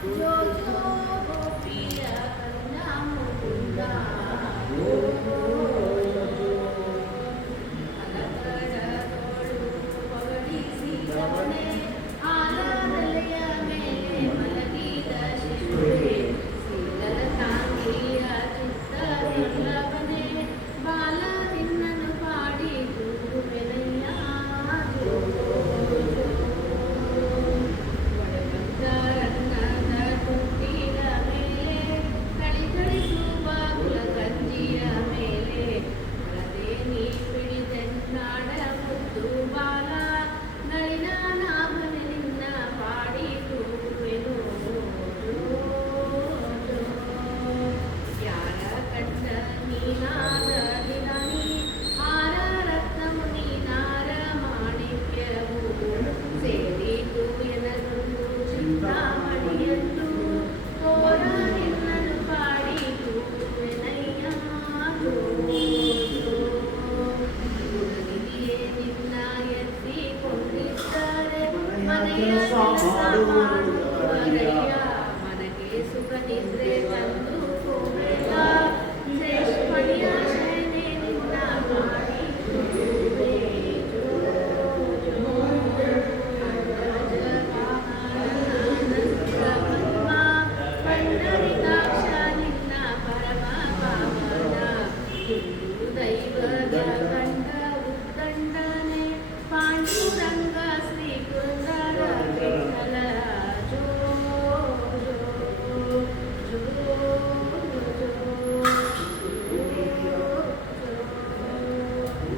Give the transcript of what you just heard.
जो जो गोपिय करुणा मुकुंदा जो अलकड़ तोಳು ಪಗಡಿಸಿದವನೇ ಆಲದಲೆಯ ಮೇಲೆ ಮಲಗಿದ ಶಿಶುವೆ ಸೀದಲ ತಾಂಗಿಯ ಚಿತ್ತದುರ್ಲಭನೆ ಬಾಲ ನಿನ್ನನ್ನು ಪಾಡಿ ತೂಗುವೆನಯ್ಯ ಜೋ ಒಡಗಂಗರನ್ನದ ತೊಟ್ಟಿಲ ಮೇಲೆ ಕಳಿಕಳಿಸುವ ಕುಲಕಂಜಿಯ ಮೇಲೆ ಮಳದೆ ನೀ ಪಿಡಿದೆನ್ನಾಡ ಮುದ್ದು ಬಾಲ ನಳಿನ ನಾಭನೆ ನಿನ್ನ ಪಾಡಿ ತೂಗುವೆನು ಜೋ ಜೋ ಯಾರ ಕಂಡ ನೀನಾದ ದಿನಾನಿ ಹಾರ ರತ್ನಮು ನೀನಾರ ಮಾಣಿಕ್ಯವು ಸೇರಿತು ಎನದೊಂದು ಚಿಂತಾಮಣಿಯಂದು ತೋರ ನಿನ್ನನ್ನು ಪಾಡಿ ತೂಗುವೆನಯ್ಯ ಜೋ ಜೋ ಗುರುನಿಧಿಯೇ ನಿನ್ನ ಎತ್ತಿಕೊಂಡಿದ್ದಾರೆ ಮನೆಯ ಕೆಲಸ ಮಾಡುವವರಯ್ಯ ಮನಗೆ ಸುಖ ನಿದ್ರೆ ತಂದ